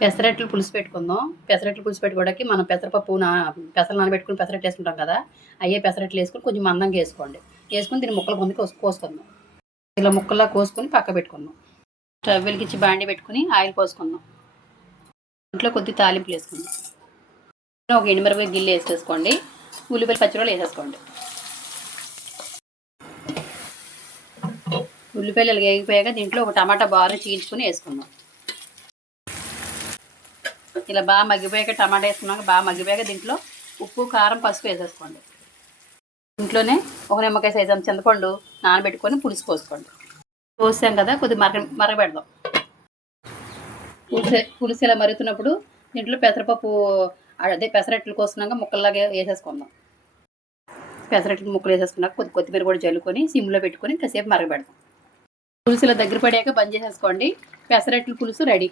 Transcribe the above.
పెసరట్లు పులుసు పెట్టుకుందాం. పెసరట్లు పులుసు పెట్టుకోవడానికి మనం పెసలు నానబెట్టుకొని పెసరట్టు వేసుకుంటాం కదా, అయ్యే పెసరట్లు వేసుకొని కొంచెం మందంగా వేసుకోండి. వేసుకొని దీన్ని ముక్కల కింద కోసుకుందాం. ఇలా ముక్కల్లా కోసుకొని పక్క పెట్టుకుందాం. స్టవ్ వెలిగించి బాండి పెట్టుకుని ఆయిల్ పోసుకుందాం. ఇంట్లో కొద్ది తాలింపులు వేసుకుందాం. ఒక ఎండుమిరపకాయ గిన్నె వేసేసుకోండి. ఉల్లిపాయలు పచ్చిమిరపకాయలు వేసేసుకోండి. ఉల్లిపాయలు వేగిపోయాక దీంట్లో ఒక టమాటా బాగా చీల్చుకుని వేసుకుందాం. ఇలా బాగా మగ్గిపోయాక టమాటా వేసుకున్నాక బాగా మగ్గిపోయాక దీంట్లో ఉప్పు, కారం, పసుపు వేసేసుకోండి. ఇంట్లోనే ఒక నిమ్మకాయ సైజు అంత చింతపండు నానబెట్టుకొని పులుసు పోసుకోండి. పోసాం కదా, కొద్దిగా మరగబెడదాం. పులుసు ఇలా మరుగుతున్నప్పుడు దీంట్లో పెసరపప్పు పెసరట్లు కోసుకున్నాక ముక్కల్లాగా వేసేసుకుందాం. పెసరట్లు ముక్కలు వేసేసుకున్నాక కొత్తిమీర కూడా జల్లుకొని సిమ్లో పెట్టుకొని కాసేపు మరగబెడదాం. పులుసు ఇలా దగ్గర పడాక బంద్ చేసేసుకోండి. పెసరట్లు పులుసు రెడీ.